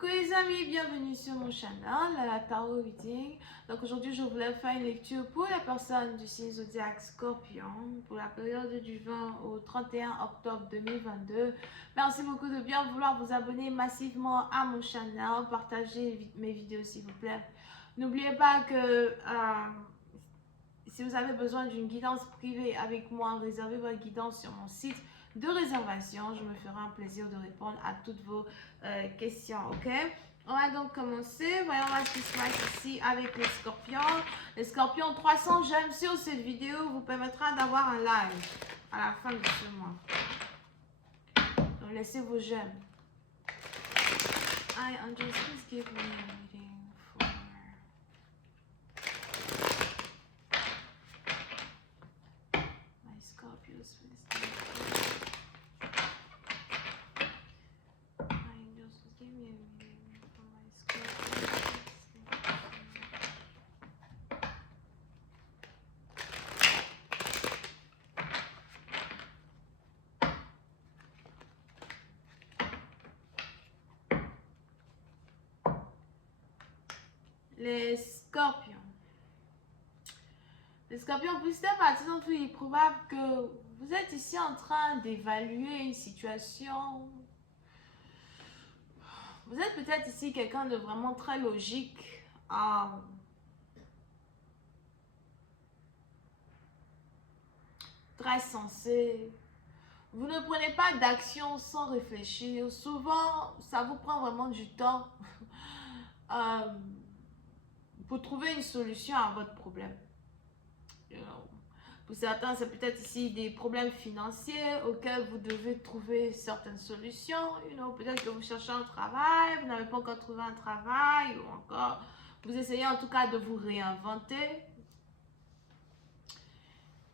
Coucou les amis, bienvenue sur mon channel, la Tarot Reading. Donc aujourd'hui je voulais faire une lecture pour les personnes du signe zodiaque Scorpion pour la période du 20 au 31 octobre 2022. Merci beaucoup de bien vouloir vous abonner massivement à mon channel, partagez mes vidéos s'il vous plaît. N'oubliez pas que si vous avez besoin d'une guidance privée avec moi, réservez votre guidance sur mon site de réservation. Je me ferai un plaisir de répondre à toutes vos questions, ok? On va donc commencer. Voyons voir ce qui se passe ici avec les scorpions. Les scorpions, 300 j'aime sur cette vidéo vous permettra d'avoir un live à la fin de ce mois. Donc laissez vos j'aime. Hi, Angels, please give me a reading for... Scorpios, please. Angels, give me a reading for my Scorpios. Les scorpions. Les scorpions, plus c'est parti, donc il est probable que vous êtes ici en train d'évaluer une situation. Vous êtes peut-être ici quelqu'un de vraiment très logique. Très sensé. Vous ne prenez pas d'action sans réfléchir. Souvent, ça vous prend vraiment du temps pour trouver une solution à votre problème. Pour certains, c'est peut-être ici des problèmes financiers auxquels vous devez trouver certaines solutions. Peut-être que vous cherchez un travail, vous n'avez pas encore trouvé un travail, ou encore vous essayez en tout cas de vous réinventer.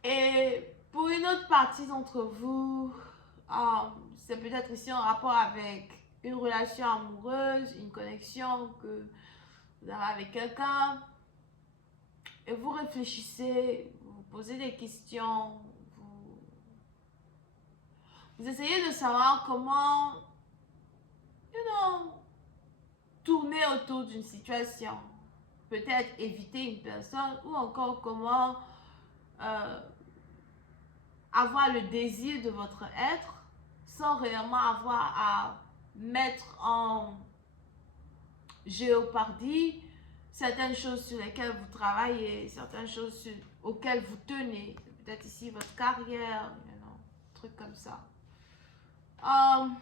Et pour une autre partie d'entre vous, c'est peut-être ici en rapport avec une relation amoureuse, une connexion que vous avez avec quelqu'un. Et vous réfléchissez, vous posez des questions, vous essayez de savoir comment, tourner autour d'une situation. Peut-être éviter une personne ou encore comment avoir le désir de votre être sans réellement avoir à mettre en géopardie certaines choses sur lesquelles vous travaillez, certaines choses auxquelles vous tenez. Peut-être ici votre carrière, trucs comme ça. On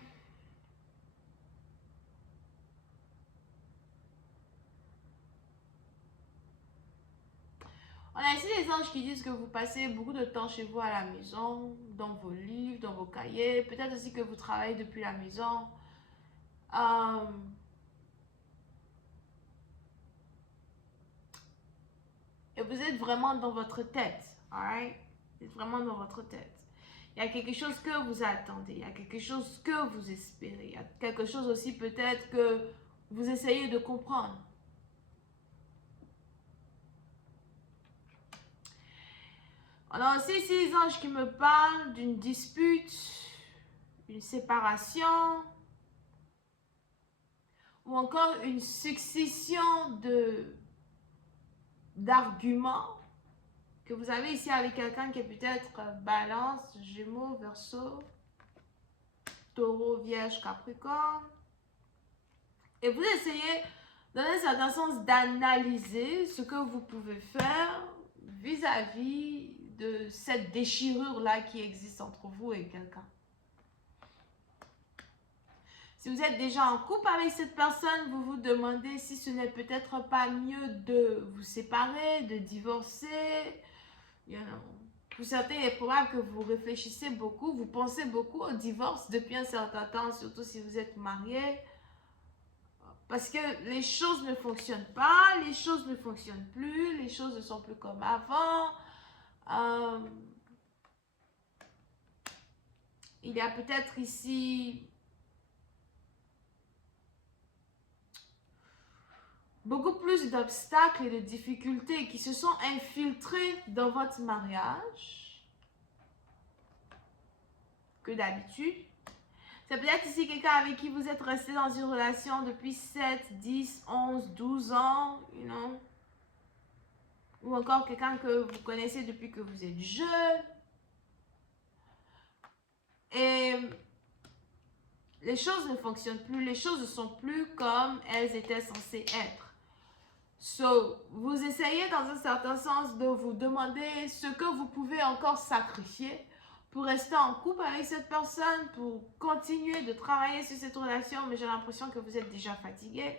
a ici les anges qui disent que vous passez beaucoup de temps chez vous à la maison, dans vos livres, dans vos cahiers. Peut-être aussi que vous travaillez depuis la maison. Et vous êtes vraiment dans votre tête. Alright? Vous êtes vraiment dans votre tête. Il y a quelque chose que vous attendez. Il y a quelque chose que vous espérez. Il y a quelque chose aussi peut-être que vous essayez de comprendre. On a aussi ici les anges qui me parlent d'une dispute, une séparation, ou encore une succession d'arguments que vous avez ici avec quelqu'un qui est peut-être Balance, Gémeaux, Verseau, Taureau, Vierge, Capricorne. Et vous essayez, dans un certain sens, d'analyser ce que vous pouvez faire vis-à-vis de cette déchirure-là qui existe entre vous et quelqu'un. Si vous êtes déjà en couple avec cette personne, vous vous demandez si ce n'est peut-être pas mieux de vous séparer, de divorcer. Pour certains, il est probable que vous réfléchissez beaucoup, vous pensez beaucoup au divorce depuis un certain temps, surtout si vous êtes marié. Parce que les choses ne fonctionnent pas, les choses ne fonctionnent plus, les choses ne sont plus comme avant. Il y a peut-être ici beaucoup plus d'obstacles et de difficultés qui se sont infiltrés dans votre mariage que d'habitude. C'est peut-être ici quelqu'un avec qui vous êtes resté dans une relation depuis 7, 10, 11, 12 ans, you know. Ou encore quelqu'un que vous connaissez depuis que vous êtes jeune. Et les choses ne fonctionnent plus, les choses ne sont plus comme elles étaient censées être. So, vous essayez dans un certain sens de vous demander ce que vous pouvez encore sacrifier pour rester en couple avec cette personne, pour continuer de travailler sur cette relation, mais j'ai l'impression que vous êtes déjà fatigué.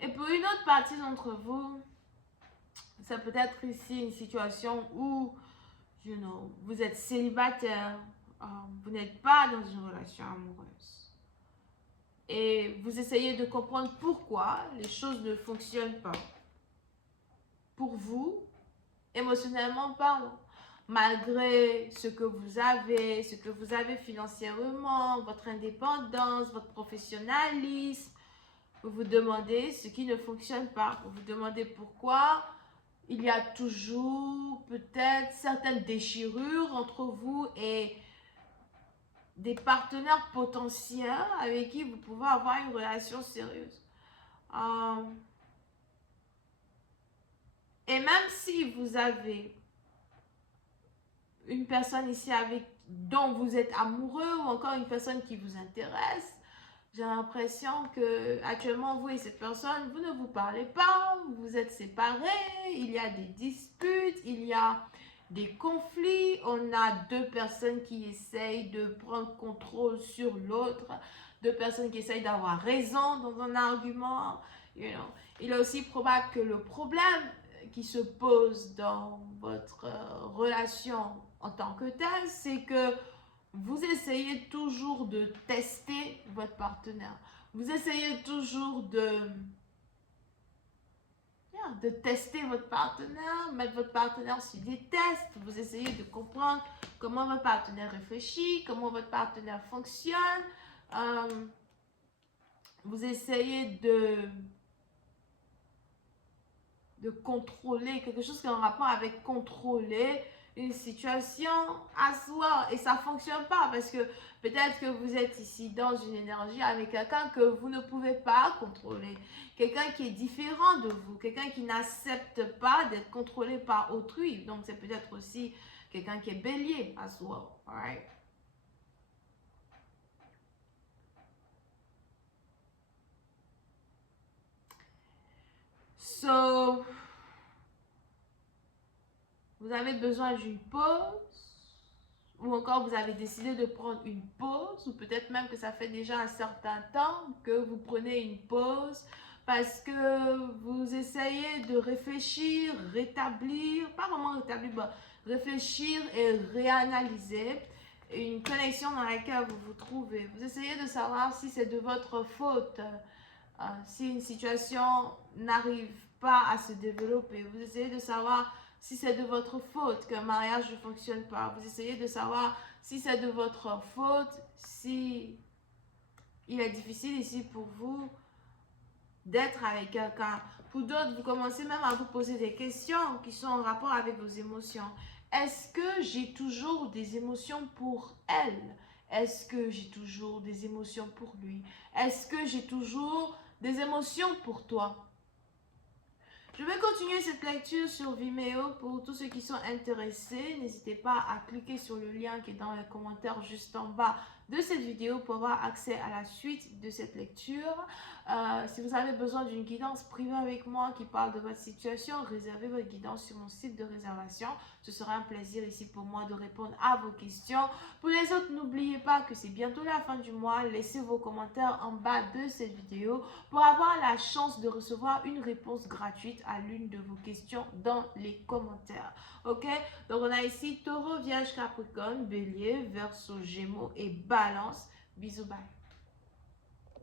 Et pour une autre partie d'entre vous, ça peut être ici une situation où, you know, vous êtes célibataire, vous n'êtes pas dans une relation amoureuse. Et vous essayez de comprendre pourquoi les choses ne fonctionnent pas. Pour vous, émotionnellement parlant, malgré ce que vous avez financièrement, votre indépendance, votre professionnalisme, vous vous demandez ce qui ne fonctionne pas. Vous vous demandez pourquoi il y a toujours peut-être certaines déchirures entre vous et des partenaires potentiels avec qui vous pouvez avoir une relation sérieuse. Et même si vous avez une personne ici dont vous êtes amoureux ou encore une personne qui vous intéresse, j'ai l'impression que actuellement vous et cette personne, vous ne vous parlez pas, vous êtes séparés, il y a des disputes, il y a des conflits, on a deux personnes qui essayent de prendre contrôle sur l'autre, deux personnes qui essayent d'avoir raison dans un argument, you know. Il est aussi probable que le problème qui se pose dans votre relation en tant que tel, c'est que vous essayez toujours de tester votre partenaire. Vous essayez toujours de tester votre partenaire, mettre votre partenaire sur des tests. Vous essayez de comprendre comment votre partenaire réfléchit, comment votre partenaire fonctionne. Vous essayez de contrôler, quelque chose qui est en rapport avec contrôler une situation à soi. Et ça ne fonctionne pas parce que peut-être que vous êtes ici dans une énergie avec quelqu'un que vous ne pouvez pas contrôler. Quelqu'un qui est différent de vous, quelqu'un qui n'accepte pas d'être contrôlé par autrui. Donc c'est peut-être aussi quelqu'un qui est bélier à soi. Alright? So, vous avez besoin d'une pause, ou encore vous avez décidé de prendre une pause, ou peut-être même que ça fait déjà un certain temps que vous prenez une pause parce que vous essayez de réfléchir, rétablir, pas vraiment rétablir, mais réfléchir et réanalyser une connexion dans laquelle vous vous trouvez. Vous essayez de savoir si c'est de votre faute, si une situation n'arrive pas à se développer. Vous essayez de savoir si c'est de votre faute qu'un mariage ne fonctionne pas. Vous essayez de savoir si c'est de votre faute, si il est difficile ici pour vous d'être avec quelqu'un. Pour d'autres, vous commencez même à vous poser des questions qui sont en rapport avec vos émotions. Est-ce que j'ai toujours des émotions pour elle? Est-ce que j'ai toujours des émotions pour lui? Est-ce que j'ai toujours des émotions pour toi? Je vais continuer cette lecture sur Vimeo pour tous ceux qui sont intéressés. N'hésitez pas à cliquer sur le lien qui est dans les commentaires juste en bas de cette vidéo pour avoir accès à la suite de cette lecture. Si vous avez besoin d'une guidance privée avec moi qui parle de votre situation, réservez votre guidance sur mon site de réservation. Ce sera un plaisir ici pour moi de répondre à vos questions. Pour les autres, n'oubliez pas que c'est bientôt la fin du mois. Laissez vos commentaires en bas de cette vidéo pour avoir la chance de recevoir une réponse gratuite à l'une de vos questions dans les commentaires. Ok? Donc on a ici Taureau, Vierge, Capricorne, Bélier, Verseau, Gémeaux et Balance. Bisous, bye.